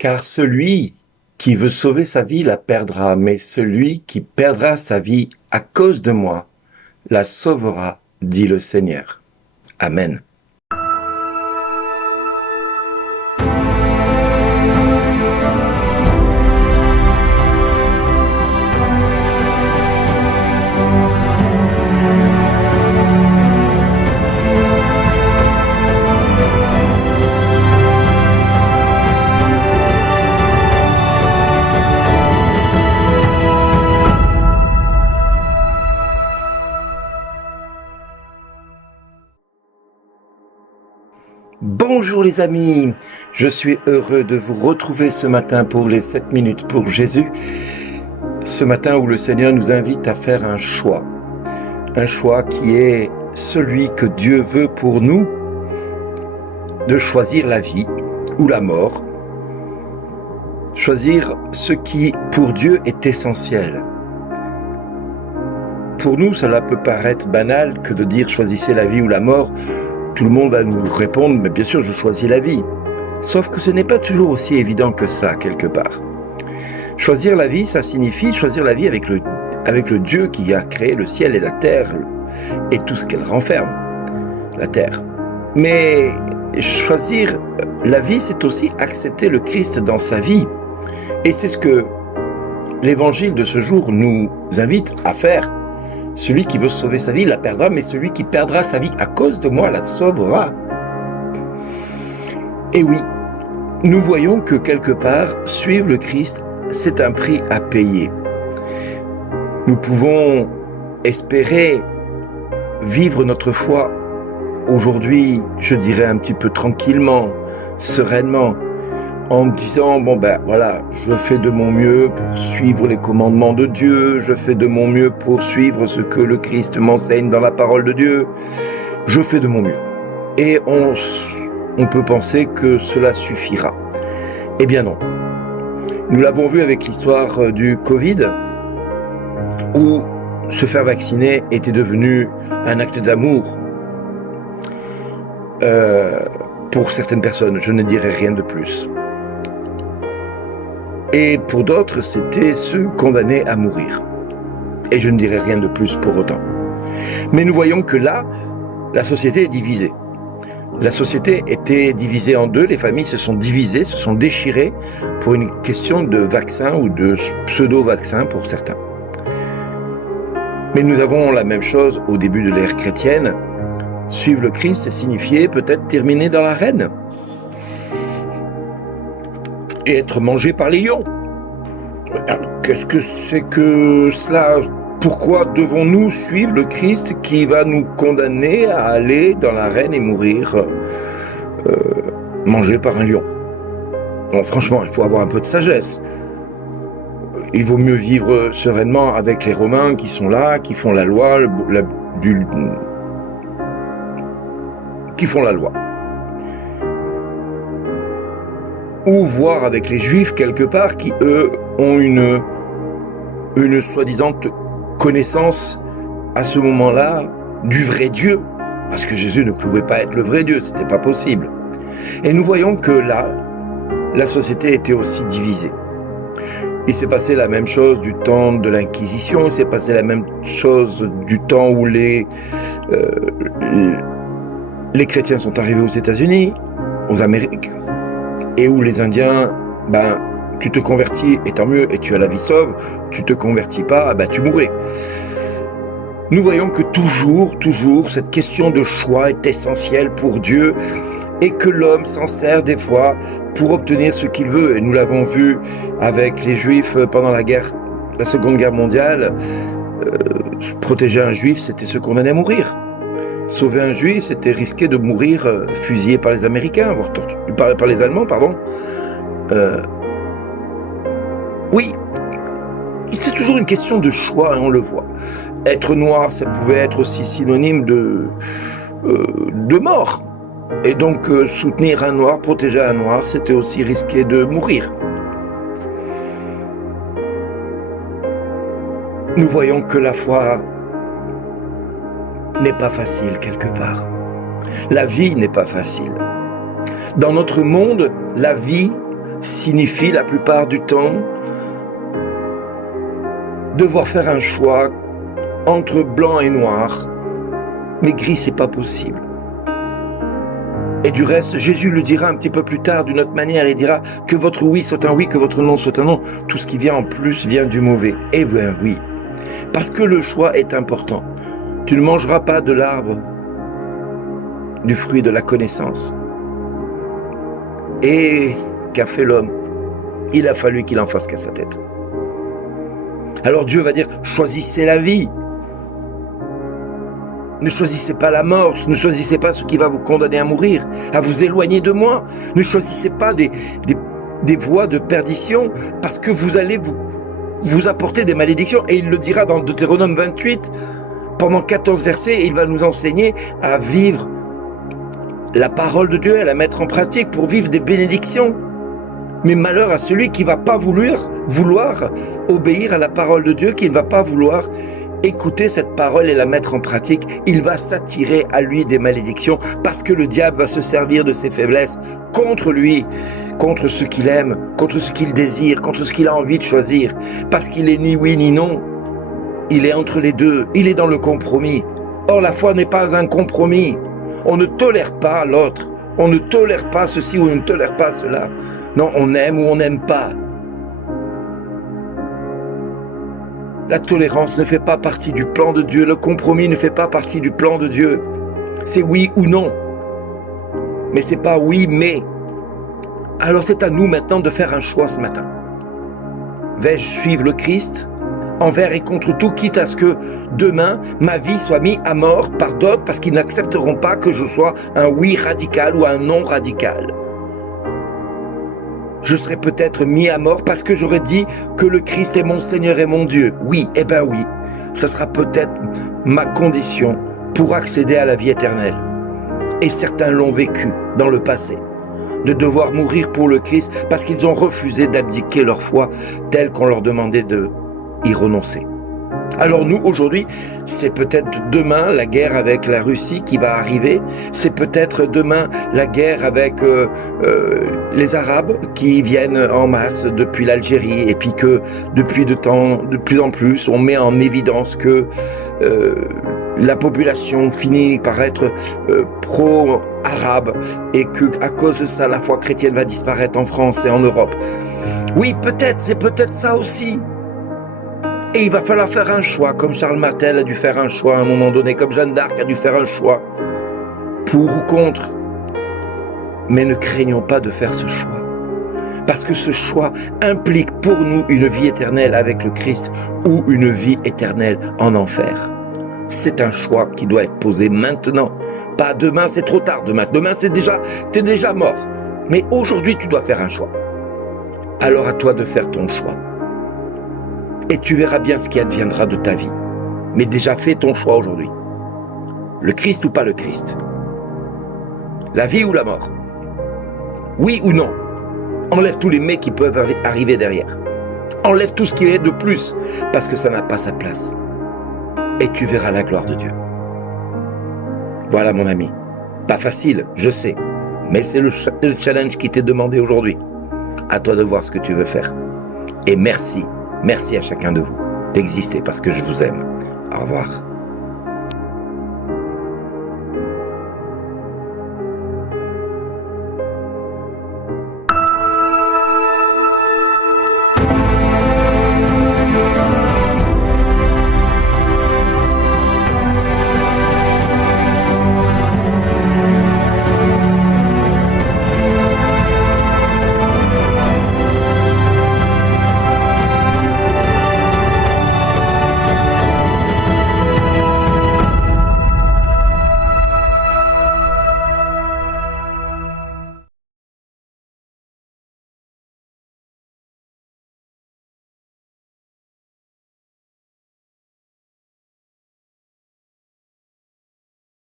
Car celui qui veut sauver sa vie la perdra, mais celui qui perdra sa vie à cause de moi la sauvera, dit le Seigneur. Amen. Bonjour les amis, je suis heureux de vous retrouver ce matin pour les 7 minutes pour Jésus. Ce matin où le Seigneur nous invite à faire un choix qui est celui que Dieu veut pour nous, de choisir la vie ou la mort, choisir ce qui pour Dieu est essentiel. Pour nous, cela peut paraître banal que de dire choisissez la vie ou la mort. Tout le monde va nous répondre, mais bien sûr, je choisis la vie. Sauf que ce n'est pas toujours aussi évident que ça, quelque part. Choisir la vie, ça signifie choisir la vie avec le Dieu qui a créé le ciel et la terre, et tout ce qu'elle renferme, la terre. Mais choisir la vie, c'est aussi accepter le Christ dans sa vie. Et c'est ce que l'évangile de ce jour nous invite à faire. Celui qui veut sauver sa vie la perdra, mais celui qui perdra sa vie à cause de moi la sauvera. Et oui, nous voyons que quelque part, suivre le Christ, c'est un prix à payer. Nous pouvons espérer vivre notre foi aujourd'hui, je dirais un petit peu tranquillement, sereinement, en me disant, je fais de mon mieux pour suivre les commandements de Dieu, je fais de mon mieux pour suivre ce que le Christ m'enseigne dans la parole de Dieu, je fais de mon mieux. Et on peut penser que cela suffira. Eh bien non. Nous l'avons vu avec l'histoire du Covid, où se faire vacciner était devenu un acte d'amour. Pour certaines personnes, je ne dirais rien de plus. Et pour d'autres, c'était se condamner à mourir. Et je ne dirais rien de plus pour autant. Mais nous voyons que là, la société est divisée. La société était divisée en deux, les familles se sont divisées, se sont déchirées pour une question de vaccin ou de pseudo-vaccin pour certains. Mais nous avons la même chose au début de l'ère chrétienne. Suivre le Christ, c'est signifier peut-être terminer dans l'arène. Et être mangé par les lions. Alors, qu'est-ce que c'est que cela? Pourquoi devons-nous suivre le Christ qui va nous condamner à aller dans l'arène et mourir mangé par un lion? Bon, franchement, il faut avoir un peu de sagesse. Il vaut mieux vivre sereinement avec les Romains qui sont là, qui font la loi, ou voir avec les Juifs quelque part qui, eux, ont une soi-disant connaissance à ce moment-là du vrai Dieu, parce que Jésus ne pouvait pas être le vrai Dieu, c'était pas possible. Et nous voyons que là, la société était aussi divisée. Il s'est passé la même chose du temps de l'Inquisition, il s'est passé la même chose du temps où les chrétiens sont arrivés aux États-Unis, aux Amériques, et où les Indiens, tu te convertis et tant mieux, et tu as la vie sauve, tu te convertis pas, tu mourrais. Nous voyons que toujours, cette question de choix est essentielle pour Dieu, et que l'homme s'en sert des fois pour obtenir ce qu'il veut. Et nous l'avons vu avec les Juifs pendant la Seconde Guerre mondiale. Protéger un Juif, c'était se condamner à mourir. Sauver un Juif, c'était risquer de mourir fusillé par les Américains, voire par les Allemands, pardon. Oui, c'est toujours une question de choix, et on le voit. Être noir, ça pouvait être aussi synonyme de mort. Et donc, soutenir un noir, protéger un noir, c'était aussi risquer de mourir. Nous voyons que la foi n'est pas facile quelque part. La vie n'est pas facile. Dans notre monde, la vie signifie la plupart du temps devoir faire un choix entre blanc et noir, mais gris c'est pas possible. Et du reste, Jésus le dira un petit peu plus tard d'une autre manière, il dira que votre oui soit un oui, que votre non soit un non, tout ce qui vient en plus vient du mauvais. Eh bien oui, parce que le choix est important. Tu ne mangeras pas de l'arbre du fruit de la connaissance. Et qu'a fait l'homme? Il a fallu qu'il en fasse qu'à sa tête. Alors Dieu va dire, choisissez la vie. Ne choisissez pas la mort, ne choisissez pas ce qui va vous condamner à mourir, à vous éloigner de moi. Ne choisissez pas des voies de perdition parce que vous allez vous apporter des malédictions. Et il le dira dans Deutéronome 28, pendant 14 versets, il va nous enseigner à vivre la parole de Dieu, à la mettre en pratique pour vivre des bénédictions. Mais malheur à celui qui ne va pas vouloir obéir à la parole de Dieu, qui ne va pas vouloir écouter cette parole et la mettre en pratique. Il va s'attirer à lui des malédictions parce que le diable va se servir de ses faiblesses contre lui, contre ce qu'il aime, contre ce qu'il désire, contre ce qu'il a envie de choisir. Parce qu'il est ni oui ni non. Il est entre les deux. Il est dans le compromis. Or, la foi n'est pas un compromis. On ne tolère pas l'autre. On ne tolère pas ceci ou on ne tolère pas cela. Non, on aime ou on n'aime pas. La tolérance ne fait pas partie du plan de Dieu. Le compromis ne fait pas partie du plan de Dieu. C'est oui ou non. Mais c'est pas oui, mais. Alors c'est à nous maintenant de faire un choix ce matin. Vais-je suivre le Christ envers et contre tout, quitte à ce que demain, ma vie soit mise à mort par d'autres parce qu'ils n'accepteront pas que je sois un oui radical ou un non radical. Je serai peut-être mis à mort parce que j'aurais dit que le Christ est mon Seigneur et mon Dieu. Oui, eh bien oui, ça sera peut-être ma condition pour accéder à la vie éternelle. Et certains l'ont vécu dans le passé, de devoir mourir pour le Christ parce qu'ils ont refusé d'abdiquer leur foi telle qu'on leur demandait de y renoncer. Alors nous, aujourd'hui, c'est peut-être demain la guerre avec la Russie qui va arriver, c'est peut-être demain la guerre avec les Arabes qui viennent en masse depuis l'Algérie et puis que depuis de plus en plus, on met en évidence que la population finit par être pro-arabe et que à cause de ça, la foi chrétienne va disparaître en France et en Europe. Oui, peut-être, c'est peut-être ça aussi. Et il va falloir faire un choix, comme Charles Martel a dû faire un choix à un moment donné, comme Jeanne d'Arc a dû faire un choix, pour ou contre. Mais ne craignons pas de faire ce choix, parce que ce choix implique pour nous une vie éternelle avec le Christ ou une vie éternelle en enfer. C'est un choix qui doit être posé maintenant, pas demain, c'est trop tard, demain t'es déjà mort. Mais aujourd'hui, tu dois faire un choix. Alors à toi de faire ton choix. Et tu verras bien ce qui adviendra de ta vie. Mais déjà fais ton choix aujourd'hui. Le Christ ou pas le Christ? La vie ou la mort? Oui ou non? Enlève tous les mais qui peuvent arriver derrière. Enlève tout ce qui est de plus, parce que ça n'a pas sa place. Et tu verras la gloire de Dieu. Voilà mon ami. Pas facile, je sais. Mais c'est le challenge qui t'est demandé aujourd'hui. À toi de voir ce que tu veux faire. Et merci à chacun de vous d'exister parce que je vous aime. Au revoir.